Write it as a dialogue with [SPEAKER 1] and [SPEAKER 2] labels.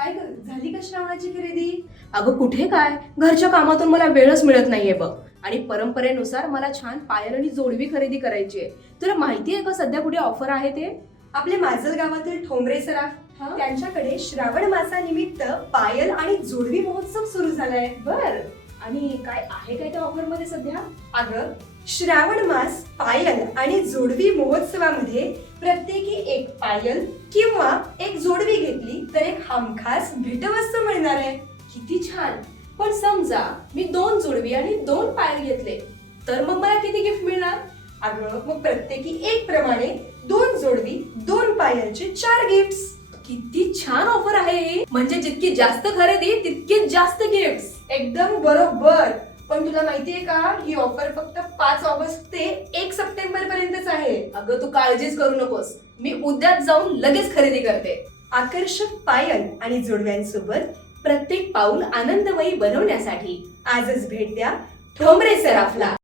[SPEAKER 1] काय ग? झाली का श्रावणाची खरेदी?
[SPEAKER 2] अगं कुठे काय? घरच्या कामातून मला वेळच मिळत नाहीये बघ. आणि परंपरेनुसार मला छान पायल आणि जोडवी खरेदी करायची आहे. तुला माहिती आहे का सध्या कुठे ऑफर आहे ते?
[SPEAKER 1] आपले माजल गावातील ठोंबरे सराफ त्यांच्याकडे श्रावण मासानिमित्त पायल आणि जोडवी महोत्सव सुरू झालाय.
[SPEAKER 2] बर. आणि काय आहे काय त्या ऑफरमध्ये सध्या?
[SPEAKER 1] अगं श्रावण मास पायल आणि जोडवी महोत्सवामध्ये प्रत्येकी एक पायल किंवा एक जोडवी घेतली तर एक हमखास भेटवस्तू मिळणार आहे.
[SPEAKER 2] किती छान. पण समजा मी दोन जोडवी आणि दोन पायल घेतले तर मग मला किती गिफ्ट मिळणार?
[SPEAKER 1] अगं मग प्रत्येकी एक प्रमाणे दोन जोडवी दोन पायलचे चार गिफ्ट्स
[SPEAKER 2] किती छान ऑफर आहे म्हणजे जितकी जास्त खरेदी तितके जास्त गिफ्ट
[SPEAKER 1] एकदम बरोबर. पण तुला माहितीये का ही ऑफर फक्त पाच ऑगस्ट ते एक सप्टेंबर पर्यंतच आहे.
[SPEAKER 2] अगं तू काळजीच करू नकोस. मी उद्याच जाऊन लगेच खरेदी करते.
[SPEAKER 1] आकर्षक पायल आणि जोडव्यांसोबत
[SPEAKER 2] प्रत्येक पाऊल आनंदमयी बनवण्यासाठी
[SPEAKER 1] आजच भेट द्या
[SPEAKER 2] ठोंबरे सराफला.